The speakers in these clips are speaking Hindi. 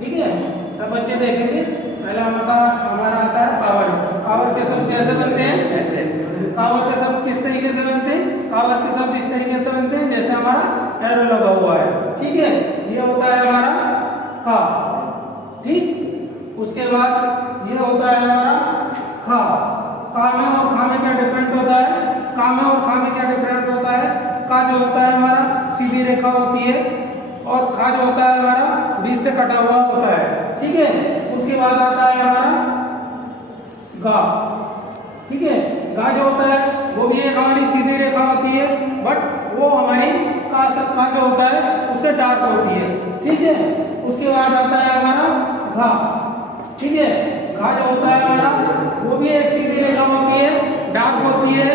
ठीक है, सब बच्चे देखेंगे। पहला हमारा आता है पावर। पावर के शब्द कैसे बनते हैं? ऐसे। पावर के शब्द किस तरीके से बनते हैं? पावर के शब्द इस तरीके से बनते हैं जैसे हमारा एरो लगा हुआ है। ठीक है, ये होता है हमारा का। ठीक, उसके बाद ये होता है हमारा खा। का में और खा में क्या डिफरेंट होता है? का में और खा में क्या डिफरेंट होता है? का जो होता है हमारा सीधी रेखा होती है और खा जो होता है हमारा बीच से कटा हुआ होता है। ठीक है, उसके बाद आता है हमारा गा। ठीक है, गा जो होता है वो भी एक हमारी सीधी रेखा होती है, बट वो हमारी का जो होता है उससे डार्क होती है। ठीक है, उसके बाद आता है हमारा घा। ठीक है, घा जो होता है हमारा वो भी एक सीधी रेखा होती है, डार्क होती है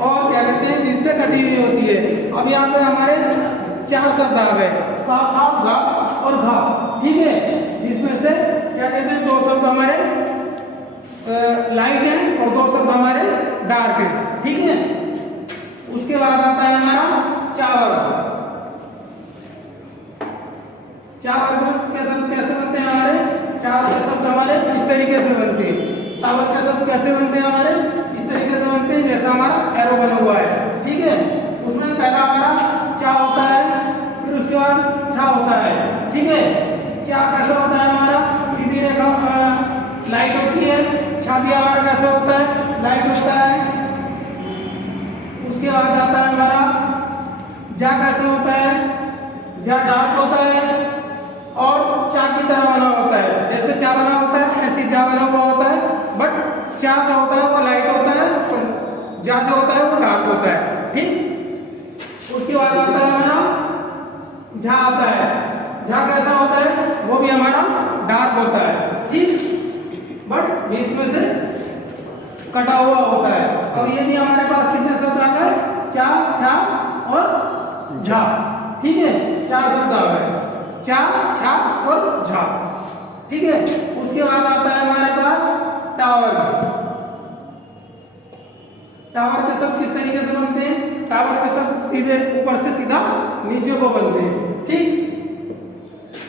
और क्या कहते हैं बीच से कटी हुई होती है। अब यहाँ पे हमारे 4 शब्द आ गए, का, खा, गा और घा। ठीक है, जिसमें से क्या कहते हैं 2 शब्द हमारे लाइट है और 2 शब्द हमारे डार्क है। ठीक है, उसके बाद आता है हमारा चावल। चावल के शब्द कैसे बनते हैं हमारे? चावल के शब्द हमारे इस तरीके से बनते हैं। चावल के शब्द कैसे बनते हैं हमारे? इस तरीके से बनते हैं जैसा हमारा एरो बना हुआ है। ठीक है, उसमें पहला हमारा चा होता है, फिर उसके बाद छा होता है। ठीक है, चा कैसे होता है हमारा? सीधी रेखा लाइट होती है। छा भी हमारा कैसे होता है? लाइट होता है। उसके बाद आता है हमारा जा। कैसे होता है? जा डार्क होता है और चा की तरह बना होता है। जैसे चा बना होता है ऐसे जा बना हुआ होता है, बट चा जो होता है वो लाइट होता है और जा जो होता है वो डार्क होता है। ठीक, उसके बाद आता है हमारा झा आता है। झा कैसा होता है? वो भी हमारा डार्क होता है। ठीक, बट बीच में से कटा हुआ होता है। और ये भी हमारे पास कितने शब्द आ गए? चा, छा और झा। ठीक है, 4 शब्द आ गए, चा, छा और झा। ठीक है, उसके बाद आता है हमारे पास टावर। टावर के शब्द किस तरीके से बनते हैं? टावर के शब्द सीधे ऊपर से सीधा नीचे को बनते हैं। ठीक,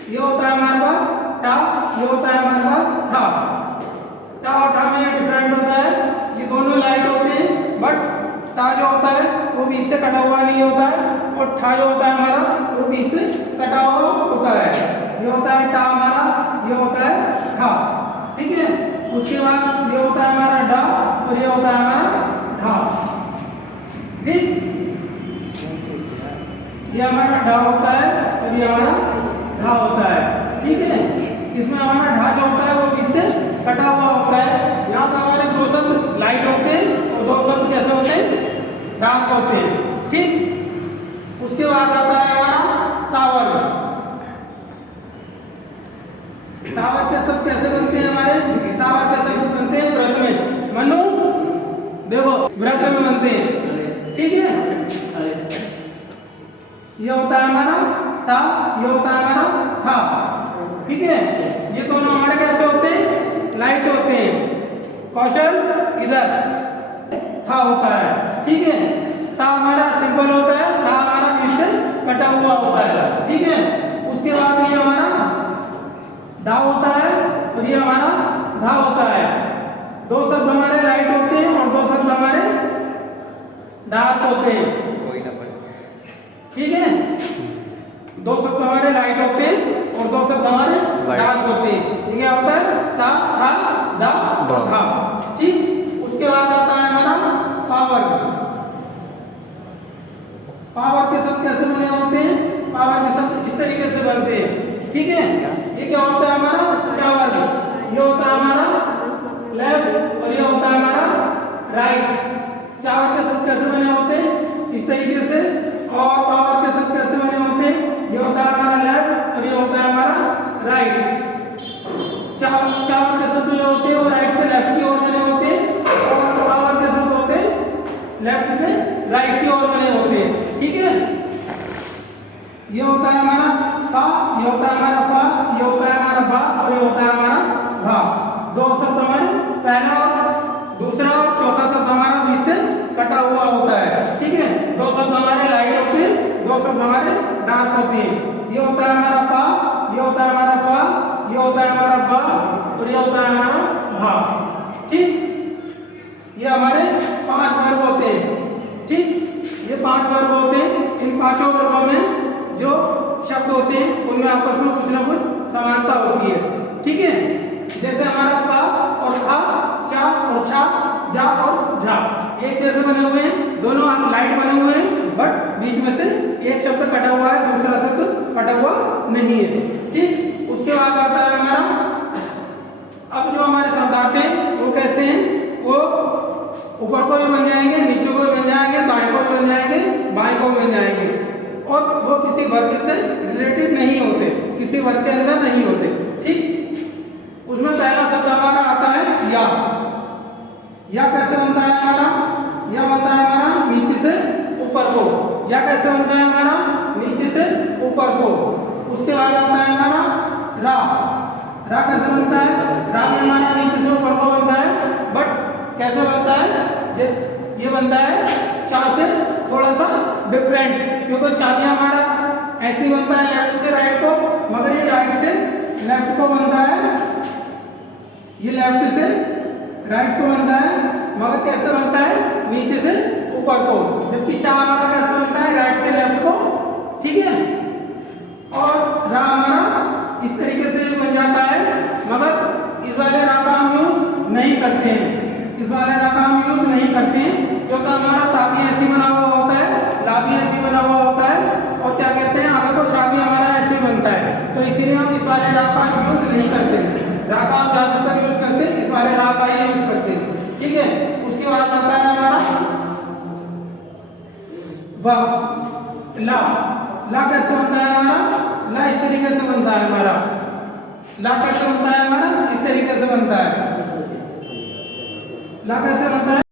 ये होता है हमारे पास टा, ये होता है हमारे पास ठा। टा और ठा में डिफरेंट होता है, ये दोनों लाइट होते हैं, बट टा जो होता है वो बीच से कटा हुआ नहीं होता है और ठा जो होता है हमारा वो बीच से कटा हुआ होता है। ये होता है टा हमारा, ये होता है ठा। ठीक है, उसके बाद ये होता है हमारा डा और ये होता है हमारा ढा। ठीक, ये हमारा डा होता है और ये हमारा ढा होता है। ठीक है, इसमें हमारा ढा जो होता है वो बीच से कटा हुआ होता है। यहाँ पर हमारे 2 शब्द लाइट होते हैं और 2 शब्द कैसे होते हैं? डार्क होते हैं। ठीक, उसके बाद आता है हमारा टावर। टावर के शब्द कैसे बनते हैं हमारे? टावर के शब्द बनते हैं व्रत में। मनु देखो व्रत में बनते हैं। ठीक है, ये होता है हमारा ता, ये होता है हमारा था। ठीक है, ये दोनों हमारे कैसे होते हैं? लाइट होते हैं। कौशल इधर था होता है। ठीक है, ता हमारा सिंपल होता है, था हमारा बीच से कटा हुआ होता है। ठीक है, उसके बाद ये हमारा धा होता है और ये हमारा धा होता है। 2 शब्द हमारे लाइट होते हैं और 2 शब्द हमारे डार्क होते हैं। ठीक है, 2 शब्द हमारे लाइट होते हैं और 2 शब्द हमारे डार्क होते हैं। ये क्या होता है? ता, था, दा, था। ठीक, उसके बाद आता है हमारा पावर। पावर के शब्द कैसे बने होते हैं? पावर के शब्द इस तरीके से बनते हैं। ठीक है, ये क्या होता है हमारा? चावल। ये होता है हमारा लेफ्ट और ये होता है हमारा राइट। चावल के शब्द कैसे बने होते हैं? इस तरीके से। और पावर के शब्द कैसे बने होते हैं? ये होता है हमारा लेफ्ट और ये होता है हमारा राइट। चावल के शब्द जो होते हैं वो राइट से लेफ्ट की ओर बने होते हैं और पावर के शब्द होते हैं लेफ्ट से राइट की ओर बने होते हैं। ठीक है, ये होता है हमारा पा, ये होता है हमारा पा, ये होता है हमारा बा और ये होता है हमारा भा। 2 शब्द हमारे पहला और दूसरा और चौथा शब्द हमारा बीच से कटा हुआ होता है। ठीक है, 2 शब्द हमारे लाइट होते हैं, 2 शब्द हमारे डार्क होते हैं। ये होता है हमारा पा, ये होता है हमारा पा, ये होता है हमारा ब और ये होता है हमारा भा। ठीक, ये हमारे 5 वर्ग होते हैं। ठीक, ये 5 वर्ग होते हैं। इन पांचों वर्गों में जो शब्द होते हैं उनमें आपस में कुछ ना कुछ समानता होती है। ठीक है, जैसे हमारा क और खा, चा और छा, जा और झा एक जैसे बने हुए हैं, दोनों लाइट बने हुए हैं, बट बीच में से एक शब्द कटा हुआ है, दूसरा शब्द कटा हुआ नहीं है। ठीक, उसके बाद आता है हमारा, अब जो हमारे शब्द आते हैं वो कैसे हैं, वो ऊपर को भी बन जाएंगे, नीचे को भी बन जाएंगे, दाएं को भी बन जाएंगे, बाएं को भी बन जाएंगे, और वो किसी वर्ग से रिलेटेड नहीं होते, किसी वर्ग के अंदर नहीं होते। ठीक, उसमें पहला शब्द हमारा आता है या। या कैसे बनता है हमारा, या बनता है हमारा नीचे से ऊपर को। या कैसे बनता है हमारा, नीचे से ऊपर को। उसके बाद आता है हमारा रा। रा कैसे बनता है, रा भी हमारा नीचे से ऊपर को बनता है, बट कैसे बनता है, ये बनता है चा से थोड़ा सा डिफरेंट, क्योंकि चा भी हमारा ऐसे ही बनता है लेफ्ट से राइट को, मगर ये राइट से लेफ्ट को बनता है, ये लेफ्ट से राइट को बनता है, मगर कैसे बनता है, नीचे से ऊपर को। जबकि चा हमारा कैसे बनता है, राइट से लेफ्ट को। ठीक है, और रा हमारा इस तरीके से बन जाता है, मगर इस वाले रा का हम यूज नहीं करते हैं, इस वाले रा का हम यूज नहीं करते हैं, क्योंकि हमारा ता भी ऐसे बना हुआ होता है, ला भी ऐसे बना हुआ होता है, और क्या कहते हैं, आगे तो शा भी हमारा ऐसे ही बनता है, तो इसीलिए हम इस वाले रा का यूज नहीं करते हैं। रा का हम ज्यादातर यूज करते हैं, इस वाले रा का ही यूज करते हैं। ठीक है, उसके बाद आता है हमारा व। ला। ला कैसे बनता है हमारा, ला इस तरीके से बनता है हमारा। ला कैसे बनता है हमारा, इस तरीके से बनता है। ला कैसे बनता है।